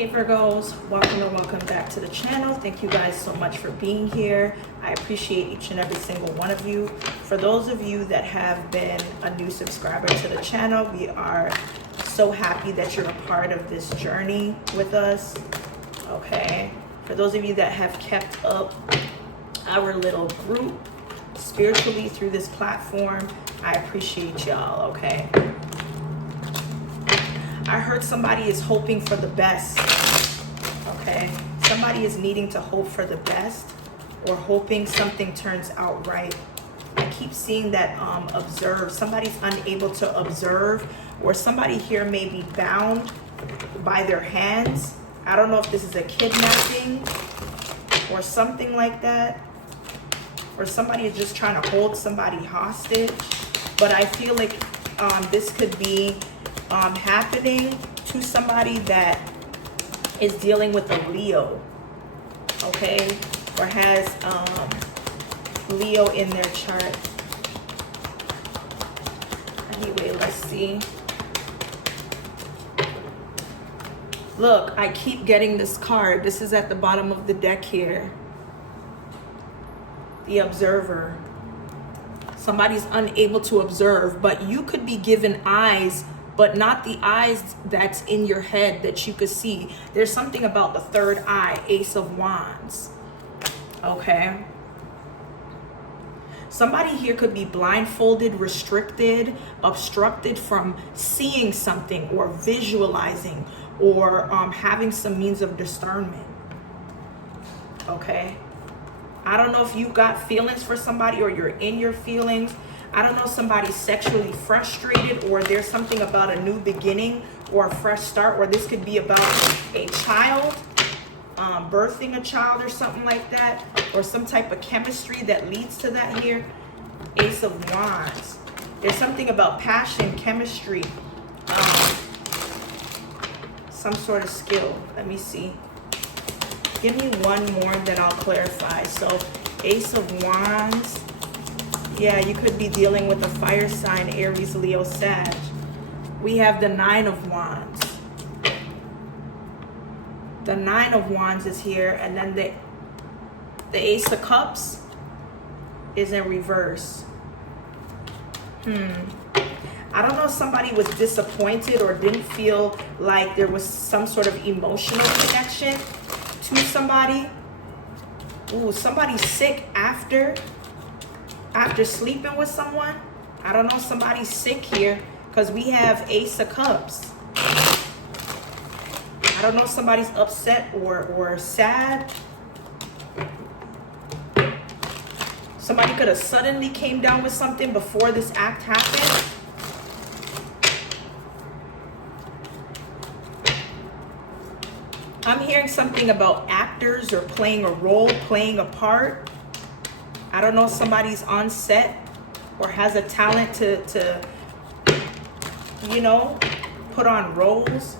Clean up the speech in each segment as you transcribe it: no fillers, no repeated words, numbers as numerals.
Hey Virgos, welcome and welcome back to the channel. Thank you guys so much for being here. I appreciate each and every single one of you. For those of you that have been a new subscriber to the channel, we are so happy that you're a part of this journey with us. Okay, for those of you that have kept up our little group spiritually through this platform, I appreciate y'all. Okay, I heard somebody is hoping for the best. Okay, somebody is needing to hope for the best or hoping something turns out right. I keep seeing that observe. Somebody's unable to observe, or somebody here may be bound by their hands. I don't know if this is a kidnapping or something like that, or somebody is just trying to hold somebody hostage. But I feel like this could be happening to somebody that is dealing with a Leo, okay, or has Leo in their chart. Anyway, let's see. Look, I keep getting this card. This is at the bottom of the deck here. The Observer. Somebody's unable to observe, but you could be given eyes, but not the eyes that's in your head that you could see. There's something about the third eye, Ace of Wands. Okay. Somebody here could be blindfolded, restricted, obstructed from seeing something or visualizing or having some means of discernment. Okay. I don't know if you got feelings for somebody or you're in your feelings. I don't know, somebody's sexually frustrated, or there's something about a new beginning or a fresh start, or this could be about a child, birthing a child or something like that, or some type of chemistry that leads to that here. Ace of Wands. There's something about passion, chemistry, some sort of skill. Let me see. Give me one more, then I'll clarify. So, Ace of Wands. Yeah, you could be dealing with a fire sign, Aries, Leo, Sag. We have the Nine of Wands. The Nine of Wands is here, and then the Ace of Cups is in reverse. I don't know if somebody was disappointed or didn't feel like there was some sort of emotional connection to somebody. Ooh, somebody's sick after sleeping with someone. I don't know, somebody's sick here because we have Ace of Cups. I don't know if somebody's upset or sad. Somebody could have suddenly came down with something before this act happened. I'm hearing something about actors or playing a role, playing a part. I don't know if somebody's on set or has a talent to you know, put on roles.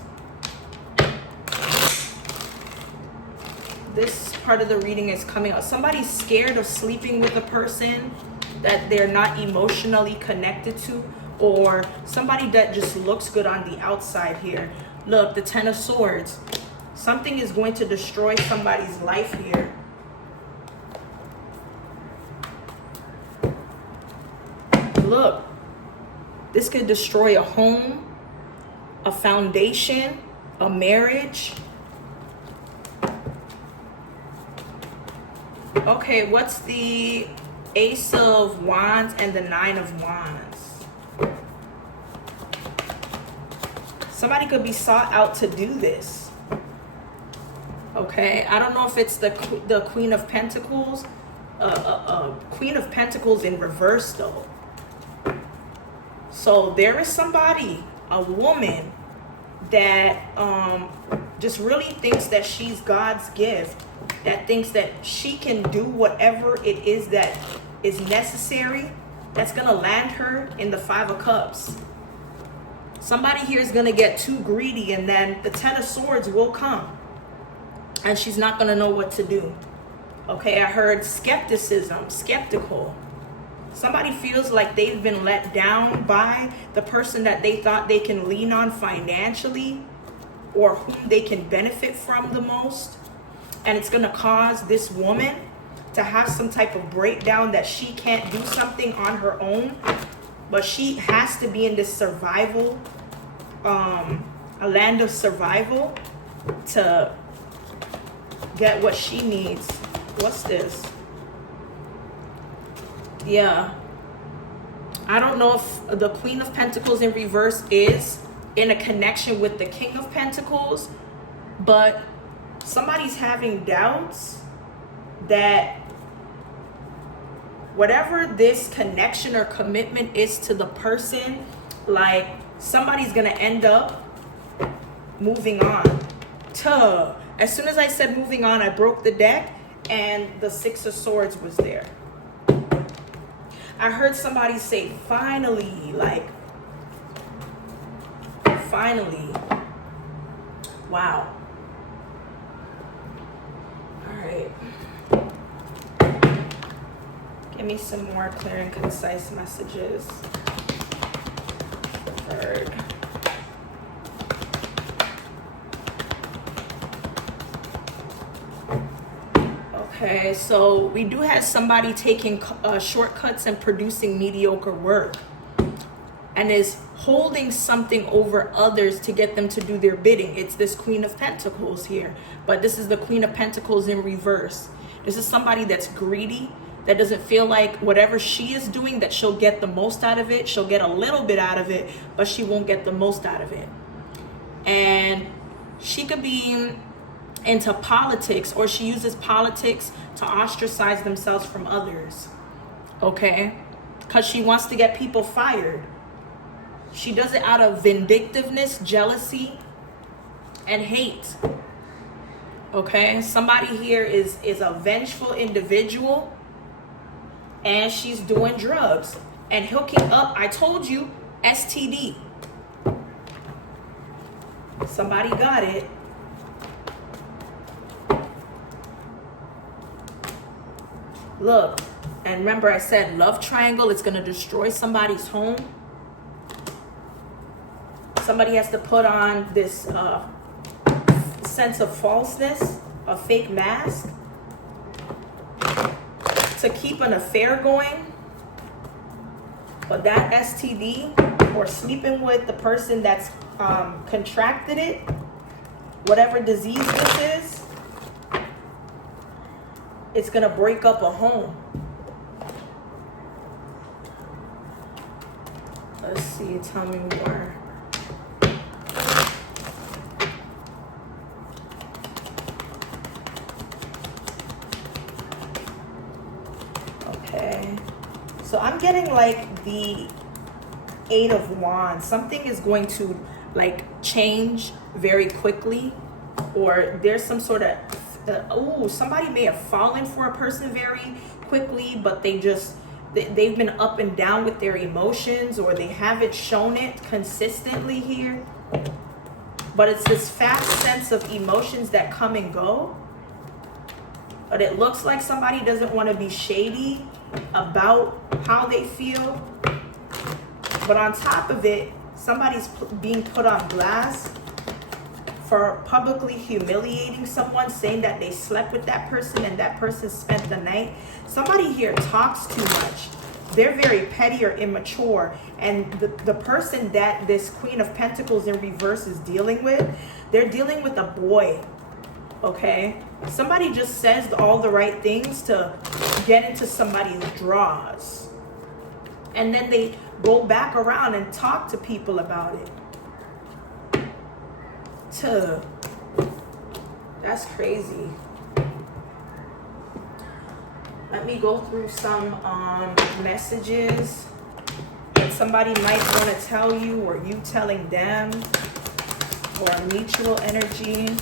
This part of the reading is coming out. Somebody's scared of sleeping with a person that they're not emotionally connected to, or somebody that just looks good on the outside here. Look, the Ten of Swords. Something is going to destroy somebody's life here. Look, this could destroy a home, a foundation, a marriage. Okay, what's the Ace of Wands and the Nine of Wands? Somebody could be sought out to do this. Okay, I don't know if it's the Queen of Pentacles. Queen of Pentacles in reverse though. So there is somebody, a woman, that just really thinks that she's God's gift, that thinks that she can do whatever it is that is necessary, that's going to land her in the Five of Cups. Somebody here is going to get too greedy, and then the Ten of Swords will come, and she's not going to know what to do. Okay, I heard skepticism, skeptical. Somebody feels like they've been let down by the person that they thought they can lean on financially. or whom they can benefit from the most. And it's going to cause this woman to have some type of breakdown that she can't do something on her own, but she has to be in this survival, a land of survival, to get what she needs. What's this? Yeah. I don't know if the Queen of Pentacles in reverse is in a connection with the King of Pentacles, but somebody's having doubts that whatever this connection or commitment is to the person, like somebody's gonna end up moving on. As soon as I said moving on, I broke the deck and the Six of Swords was there. I heard somebody say finally, like finally. Wow. All right. Give me some more clear and concise messages. Third. Okay, so we do have somebody taking shortcuts and producing mediocre work, and is holding something over others to get them to do their bidding. It's this Queen of Pentacles here, but this is the Queen of Pentacles in reverse. This is somebody that's greedy, that doesn't feel like whatever she is doing, that she'll get the most out of it. She'll get a little bit out of it, but she won't get the most out of it. And she could be into politics, or she uses politics to ostracize themselves from others. Okay? Because she wants to get people fired. She does it out of vindictiveness, jealousy, and hate. Okay? Somebody here is a vengeful individual, and she's doing drugs and hooking up. I told you, STD. Somebody got it. Look, and remember I said love triangle, it's going to destroy somebody's home. Somebody has to put on this sense of falseness, a fake mask, to keep an affair going. But that STD, or sleeping with the person that's contracted it, whatever disease this is, it's going to break up a home. Let's see, tell me more. Okay. So I'm getting like the Eight of Wands. Something is going to like change very quickly, or there's some sort of somebody may have fallen for a person very quickly, but they've been up and down with their emotions, or they haven't shown it consistently here. But it's this fast sense of emotions that come and go. But it looks like somebody doesn't want to be shady about how they feel. But on top of it, somebody's being put on blast for publicly humiliating someone, saying that they slept with that person and that person spent the night. Somebody here talks too much. They're very petty or immature. And the person that this Queen of Pentacles in reverse is dealing with, they're dealing with a boy. Okay? Somebody just says all the right things to get into somebody's draws. And then they go back around and talk to people about it. That's crazy. Let me go through some messages that somebody might want to tell you, or you telling them, or mutual energy.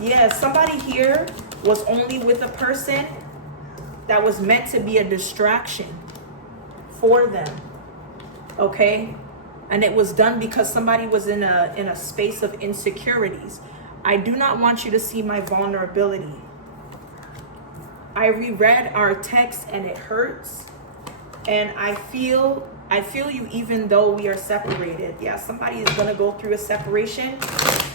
Yeah, somebody here was only with a person that was meant to be a distraction for them. Okay? And it was done because somebody was in a space of insecurities. I do not want you to see my vulnerability. I reread our text and it hurts. And I feel I feel you even though we are separated. Yeah, somebody is going to go through a separation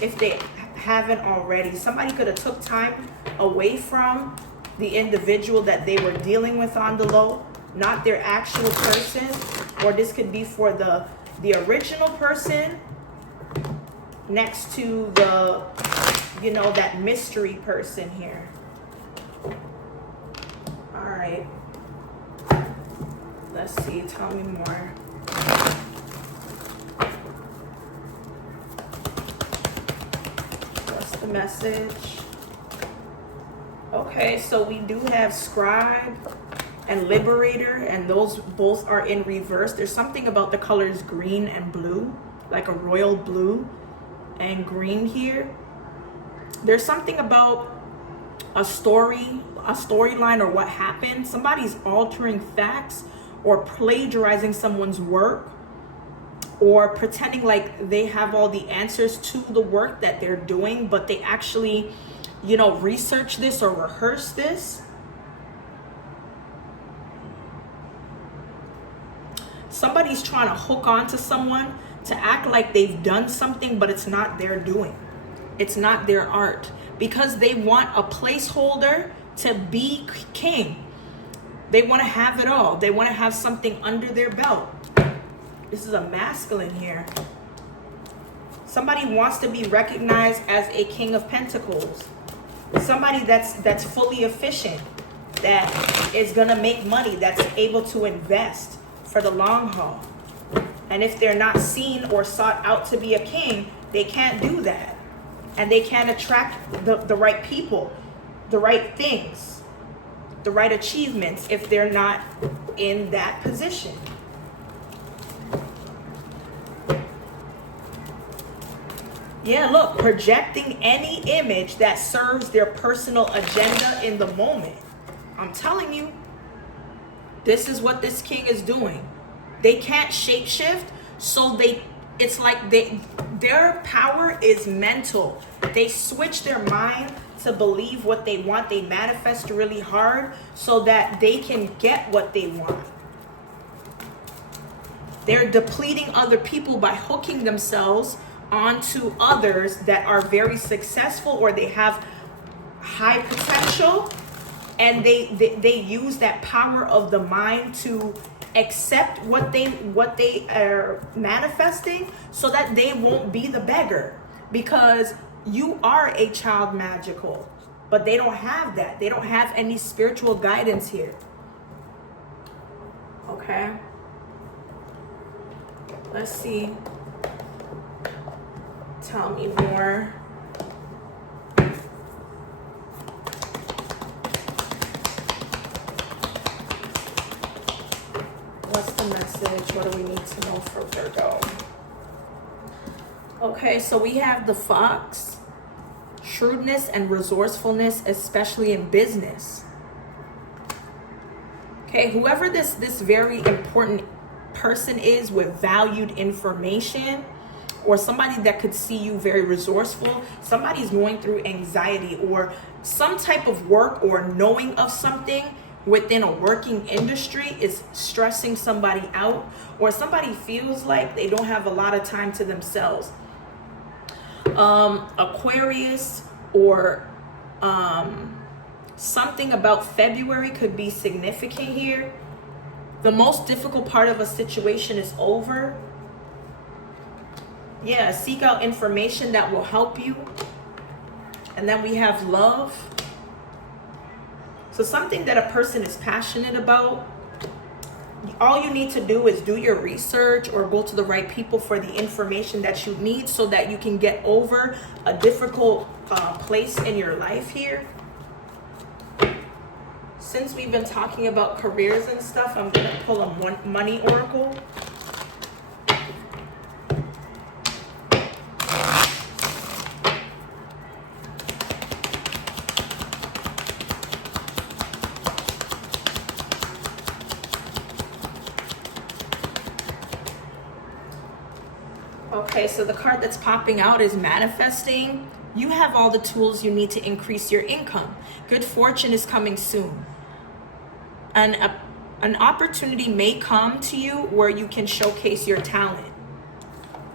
if they haven't already. Somebody could have took time away from the individual that they were dealing with on the low, not their actual person. Or this could be for the original person next to the, you know, that mystery person here. All right. Let's see. Tell me more. What's the message? Okay, so we do have Scribe and Liberator, and those both are in reverse. There's something about the colors green and blue, like a royal blue and green here. There's something about a storyline or what happened. Somebody's altering facts or plagiarizing someone's work or pretending like they have all the answers to the work that they're doing, but they actually, you know, research this or rehearse this. Somebody's trying to hook onto someone to act like they've done something, but it's not their doing. It's not their art, because they want a placeholder to be king. They want to have it all. They want to have something under their belt. This is a masculine here. Somebody wants to be recognized as a King of Pentacles. Somebody that's fully efficient, that is going to make money, that's able to invest for the long haul. And if they're not seen or sought out to be a king, they can't do that. And they can't attract the right people, the right things, the right achievements if they're not in that position. Yeah, look, projecting any image that serves their personal agenda in the moment. I'm telling you, this is what this king is doing. They can't shapeshift, so it's like their power is mental. They switch their mind to believe what they want. They manifest really hard so that they can get what they want. They're depleting other people by hooking themselves onto others that are very successful or they have high potential, and they use that power of the mind to accept what they are manifesting so that they won't be the beggar, because you are a child magical, but they don't have that. They don't have any spiritual guidance here. Okay, let's see. Tell me more. What's the message? What do we need to know for Virgo? Okay, so we have the Fox. Shrewdness and resourcefulness, especially in business. Okay, whoever this very important person is with valued information, or somebody that could see you very resourceful, somebody's going through anxiety or some type of work or knowing of something within a working industry is stressing somebody out, or somebody feels like they don't have a lot of time to themselves. Aquarius or something about February could be significant here. The most difficult part of a situation is over. Yeah, seek out information that will help you. And then we have love. So something that a person is passionate about, all you need to do is do your research or go to the right people for the information that you need so that you can get over a difficult place in your life here. Since we've been talking about careers and stuff, I'm going to pull a money oracle. Okay, so the card that's popping out is manifesting. You have all the tools you need to increase your income. Good fortune is coming soon. And An opportunity may come to you where you can showcase your talent.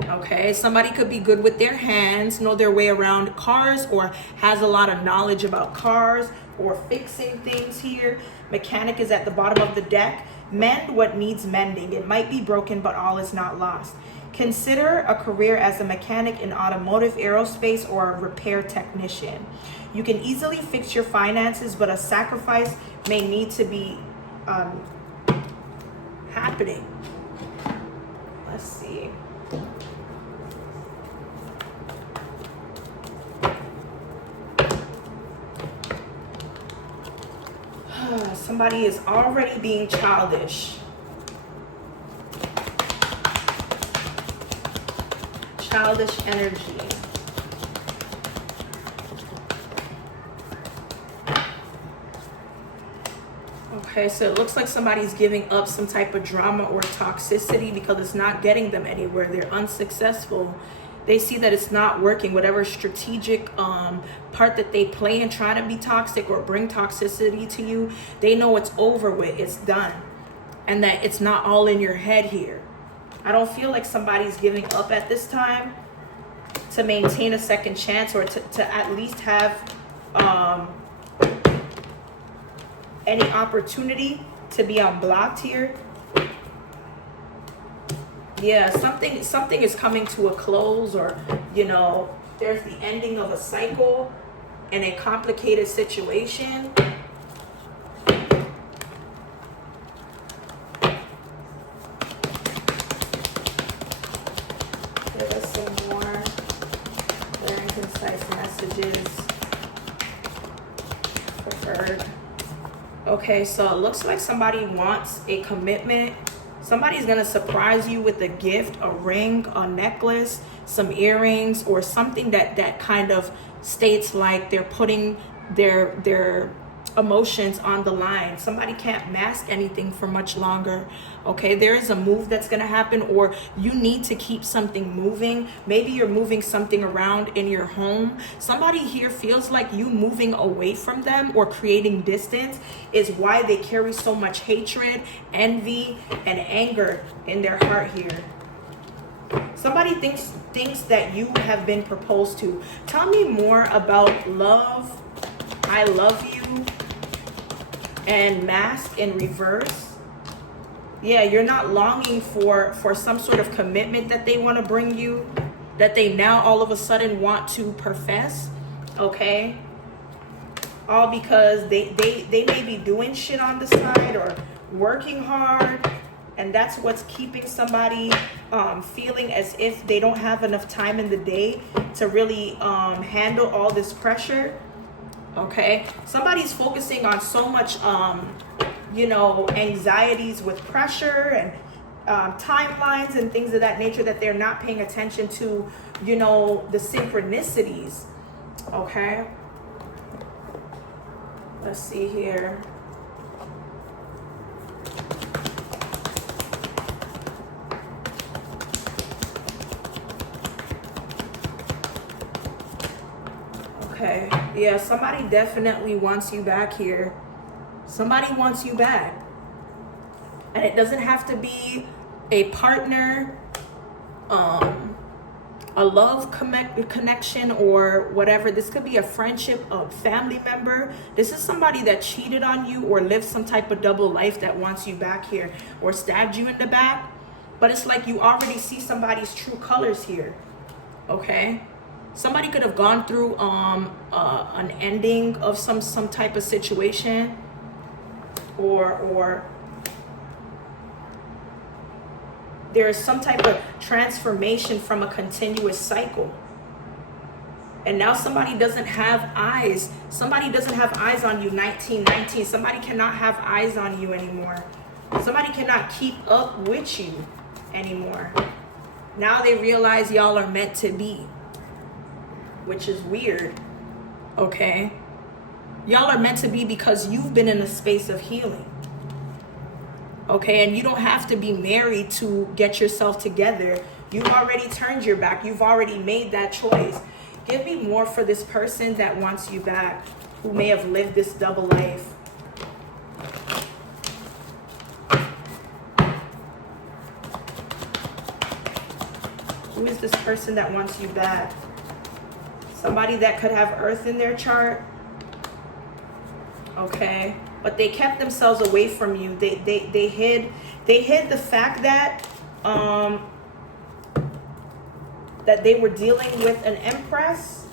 Okay, somebody could be good with their hands, know their way around cars, or has a lot of knowledge about cars or fixing things here. Mechanic is at the bottom of the deck. Mend what needs mending. It might be broken, but all is not lost. Consider a career as a mechanic in automotive, aerospace, or a repair technician. You can easily fix your finances, but a sacrifice may need to be happening. Let's see. Somebody is already being childish. Childish energy. Okay, so it looks like somebody's giving up some type of drama or toxicity because it's not getting them anywhere. They're unsuccessful. They see that it's not working. Whatever strategic part that they play in trying to be toxic or bring toxicity to you, they know it's over with, it's done. And that it's not all in your head here. I don't feel like somebody's giving up at this time to maintain a second chance, or to at least have any opportunity to be unblocked here. Yeah, something is coming to a close, or there's the ending of a cycle in a complicated situation. Give us some more clear and concise messages preferred. Okay, so it looks like somebody wants a commitment. Somebody's going to surprise you with a gift, a ring, a necklace, some earrings, or something that kind of states like they're putting their emotions on the line. Somebody can't mask anything for much longer. Okay, there is a move that's going to happen, or you need to keep something moving. Maybe you're moving something around in your home. Somebody here feels like you moving away from them or creating distance is why they carry so much hatred, envy, and anger in their heart here. Somebody thinks that you have been proposed to. Tell me more about love, I love you, and mask in reverse. Yeah, you're not longing for some sort of commitment that they want to bring you, that they now all of a sudden want to profess. Okay, all because they may be doing shit on the side or working hard, and that's what's keeping somebody feeling as if they don't have enough time in the day to really handle all this pressure. Okay, somebody's focusing on so much anxieties with pressure and timelines and things of that nature that they're not paying attention to the synchronicities. Okay, let's see here. Okay, yeah, somebody definitely wants you back here. Somebody wants you back. And it doesn't have to be a partner, a love connection or whatever. This could be a friendship, a family member. This is somebody that cheated on you or lived some type of double life that wants you back here or stabbed you in the back. But it's like you already see somebody's true colors here. Okay? Somebody could have gone through an ending of some type of situation, or there is some type of transformation from a continuous cycle. And now somebody doesn't have eyes. Somebody doesn't have eyes on you, 1919. Somebody cannot have eyes on you anymore. Somebody cannot keep up with you anymore. Now they realize y'all are meant to be, which is weird. Okay, y'all are meant to be because you've been in a space of healing. Okay, and you don't have to be married to get yourself together. You've already turned your back. You've already made that choice. Give me more for this person that wants you back, who may have lived this double life. this person that wants you back? Somebody that could have Earth in their chart. Okay. But they kept themselves away from you. They hid the fact that that they were dealing with an empress,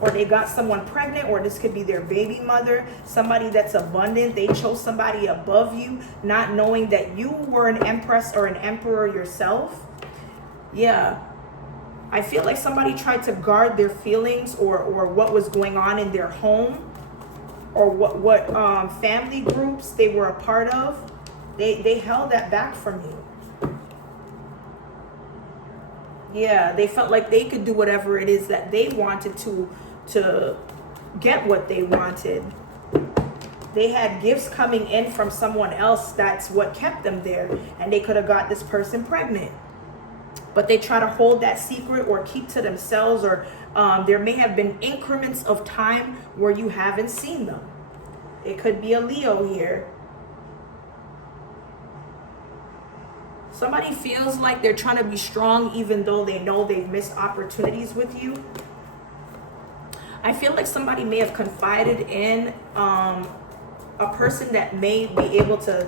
or they got someone pregnant, or this could be their baby mother, somebody that's abundant. They chose somebody above you, not knowing that you were an empress or an emperor yourself. Yeah. I feel like somebody tried to guard their feelings or what was going on in their home, or what family groups they were a part of. They held that back from you. Yeah, they felt like they could do whatever it is that they wanted to get what they wanted. They had gifts coming in from someone else. That's what kept them there. And they could have got this person pregnant. But they try to hold that secret or keep to themselves, or there may have been increments of time where you haven't seen them. It could be a Leo here. Somebody feels like they're trying to be strong even though they know they've missed opportunities with you. I feel like somebody may have confided in a person that may be able to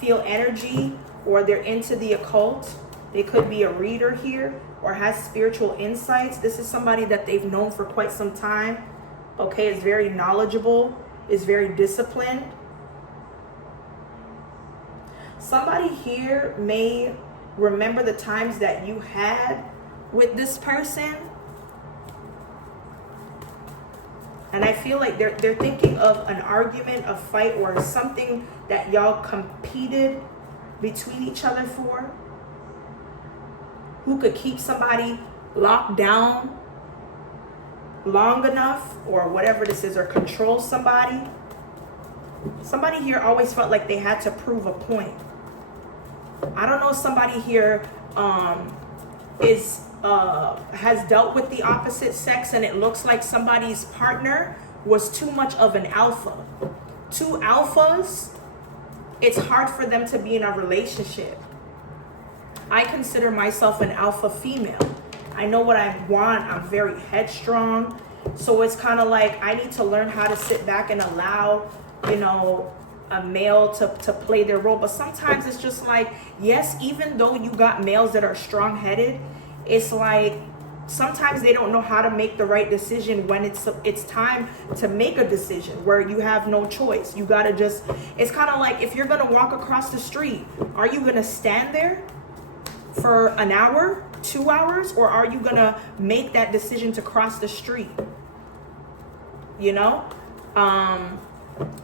feel energy, or they're into the occult. They could be a reader here or has spiritual insights. This is somebody that they've known for quite some time. Okay, is very knowledgeable, is very disciplined. Somebody here may remember the times that you had with this person. And I feel like they're thinking of an argument, a fight, or something that y'all competed between each other for. Who could keep somebody locked down long enough, or whatever this is, or control somebody. Somebody here always felt like they had to prove a point. I don't know if somebody here has dealt with the opposite sex, and it looks like somebody's partner was too much of an alpha. Two alphas, it's hard for them to be in a relationship. I consider myself an alpha female. I know what I want. I'm very headstrong. So it's kind of like I need to learn how to sit back and allow, a male to play their role. But sometimes it's just like, yes, even though you got males that are strong-headed, it's like sometimes they don't know how to make the right decision when it's time to make a decision where you have no choice. You gotta just, it's kind of like if you're gonna walk across the street, are you gonna stand there for an hour, 2 hours, or are you gonna make that decision to cross the street?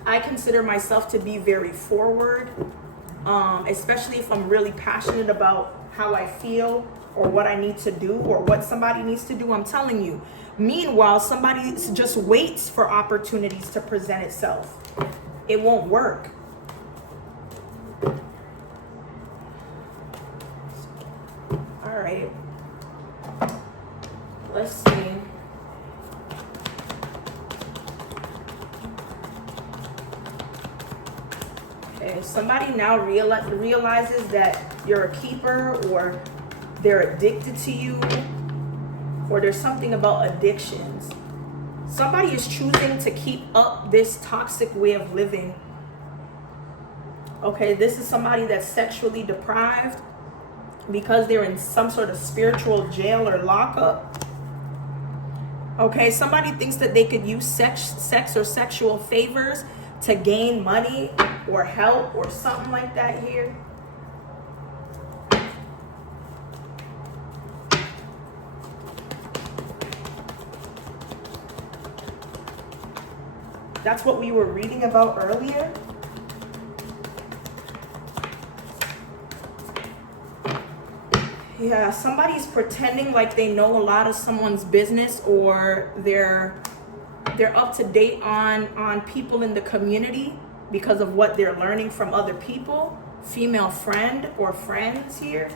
I consider myself to be very forward, especially if I'm really passionate about how I feel or what I need to do or what somebody needs to do. I'm telling you. Meanwhile, somebody just waits for opportunities to present itself. It won't work. All right. Let's see. Okay, somebody now realizes that you're a keeper, or they're addicted to you, or there's something about addictions. Somebody is choosing to keep up this toxic way of living. Okay, this is somebody that's sexually deprived because they're in some sort of spiritual jail or lockup. Okay, somebody thinks that they could use sex or sexual favors to gain money or help or something like that here. That's what we were reading about earlier. Yeah, somebody's pretending like they know a lot of someone's business, or they're up to date on people in the community because of what they're learning from other people. Female friend or friends here.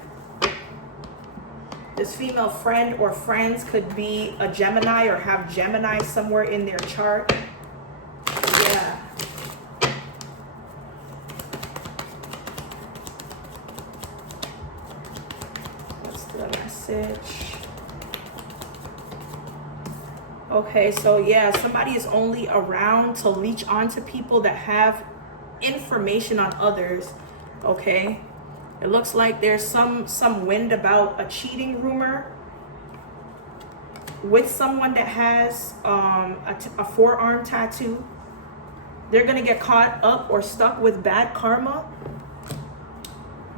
This female friend or friends could be a Gemini or have Gemini somewhere in their chart. Yeah. What's the message? Okay, so yeah, somebody is only around to leech onto people that have information on others. Okay, it looks like there's some wind about a cheating rumor with someone that has a forearm tattoo. They're gonna get caught up or stuck with bad karma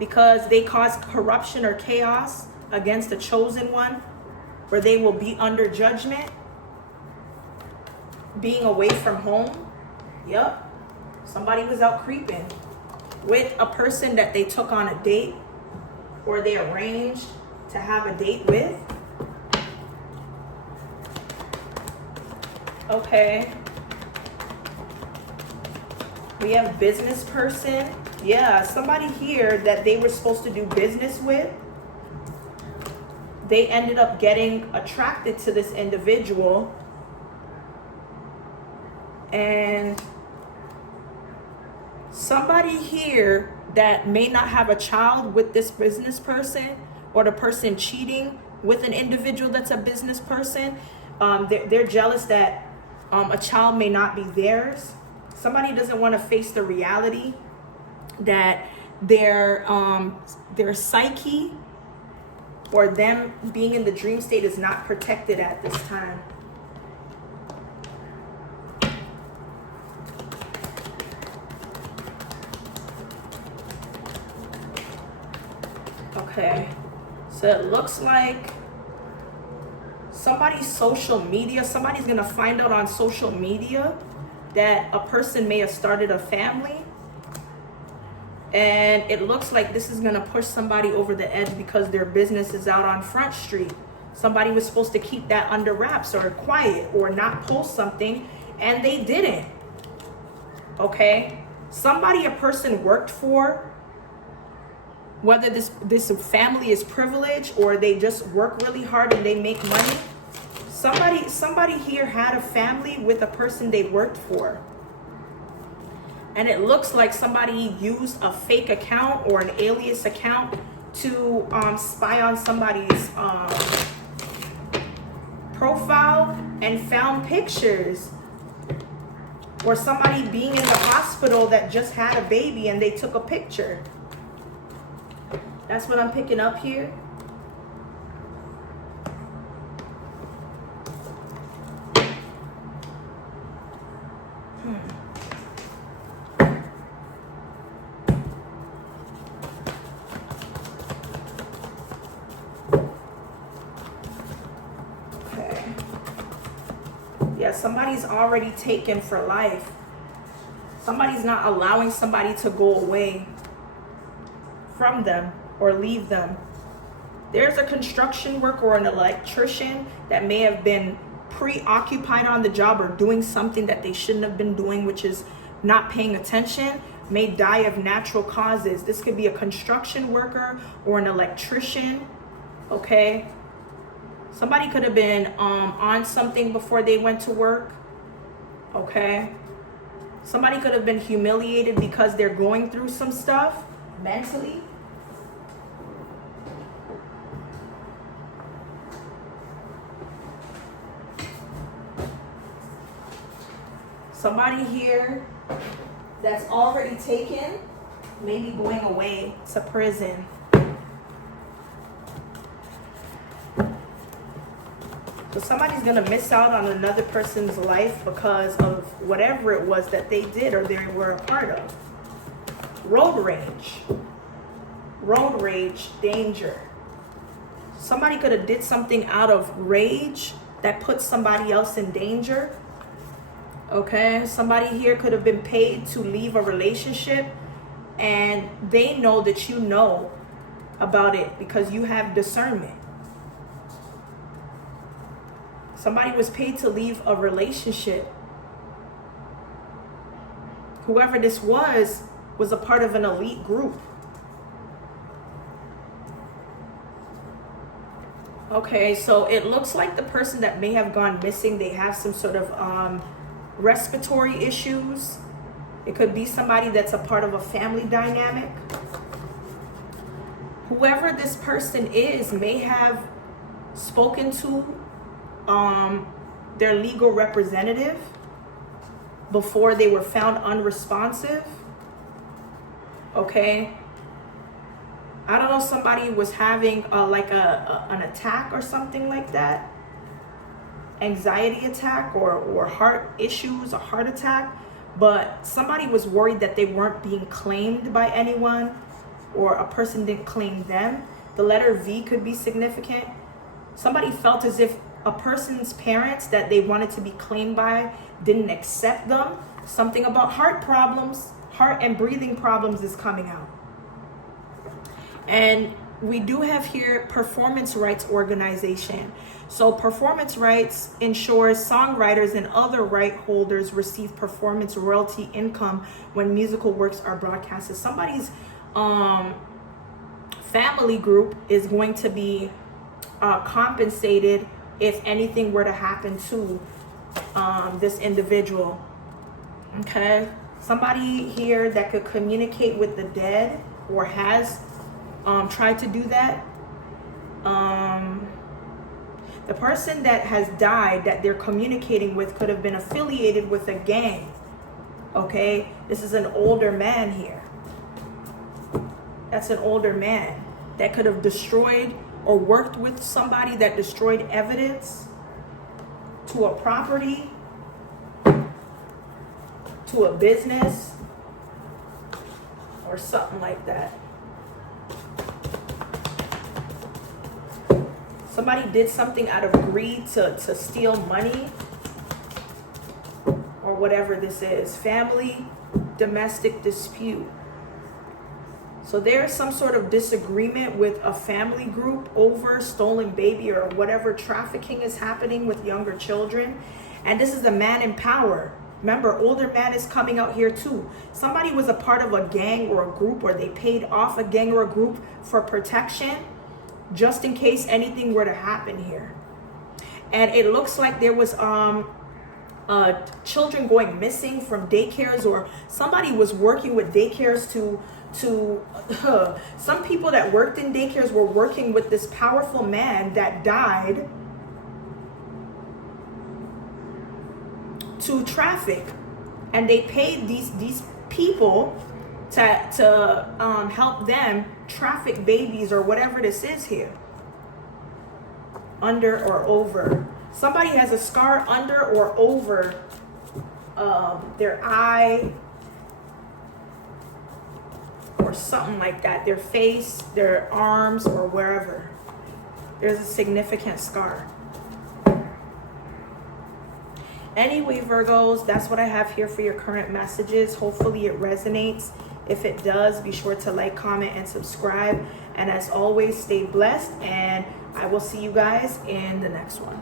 because they caused corruption or chaos against the chosen one, where they will be under judgment, being away from home. Yep, somebody was out creeping with a person that they took on a date or they arranged to have a date with. Okay, we have business person. Yeah, somebody here that they were supposed to do business with, they ended up getting attracted to this individual, and somebody here that may not have a child with this business person, or the person cheating with an individual that's a business person, they're jealous that a child may not be theirs. Somebody doesn't want to face the reality that their psyche or them being in the dream state is not protected at this time. Okay, so it looks like somebody's social media, somebody's gonna find out on social media that a person may have started a family, and it looks like this is gonna push somebody over the edge because their business is out on Front Street. Somebody was supposed to keep that under wraps or quiet or not post something, and they didn't. Okay, somebody a person worked for, whether this family is privileged or they just work really hard and they make money. Somebody here had a family with a person they worked for. And it looks like somebody used a fake account or an alias account to spy on somebody's profile and found pictures. Or somebody being in the hospital that just had a baby and they took a picture. That's what I'm picking up here. Okay. Yeah, somebody's already taken for life. Somebody's not allowing somebody to go away from them or leave them. There's a construction worker or an electrician that may have been preoccupied on the job or doing something that they shouldn't have been doing, which is not paying attention, may die of natural causes. This could be a construction worker or an electrician. Okay, somebody could have been on something before they went to work. Okay, somebody could have been humiliated because they're going through some stuff mentally. Somebody here that's already taken, maybe going away to prison. So somebody's gonna miss out on another person's life because of whatever it was that they did or they were a part of. Road rage, danger. Somebody could have did something out of rage that put somebody else in danger. Okay, somebody here could have been paid to leave a relationship and they know that you know about it because you have discernment. Somebody was paid to leave a relationship. Whoever this was a part of an elite group. Okay, so it looks like the person that may have gone missing, they have some sort of respiratory issues. It could be somebody that's a part of a family dynamic. Whoever this person is may have spoken to their legal representative before they were found unresponsive. Okay. I don't know, somebody was having like an attack or something like that. Anxiety attack or heart issues, a heart attack. But somebody was worried that they weren't being claimed by anyone, or a person didn't claim them. The letter V could be significant. Somebody felt as if a person's parents that they wanted to be claimed by didn't accept them. Something about heart problems, heart and breathing problems is coming out. And we do have here performance rights organization. So performance rights ensures songwriters and other right holders receive performance royalty income when musical works are broadcasted. Somebody's family group is going to be compensated if anything were to happen to this individual. Okay, somebody here that could communicate with the dead or has tried to do that. The person that has died that they're communicating with could have been affiliated with a gang. Okay, this is an older man here. That's an older man that could have destroyed or worked with somebody that destroyed evidence to a property, to a business, or something like that. Somebody did something out of greed to steal money or whatever this is. Family, domestic dispute. So there's some sort of disagreement with a family group over stolen baby or whatever trafficking is happening with younger children. And this is a man in power. Remember, older man is coming out here too. Somebody was a part of a gang or a group, or they paid off a gang or a group for protection, just in case anything were to happen here. And it looks like there was children going missing from daycares, or somebody was working with daycares to some people that worked in daycares were working with this powerful man that died to traffic, and they paid these people to help them traffic babies or whatever this is here. Under or over. Somebody has a scar under or over their eye or something like that. Their face, their arms, or wherever. There's a significant scar. Anyway, Virgos, that's what I have here for your current messages. Hopefully it resonates. If it does, be sure to like, comment, and subscribe. And as always, stay blessed. And I will see you guys in the next one.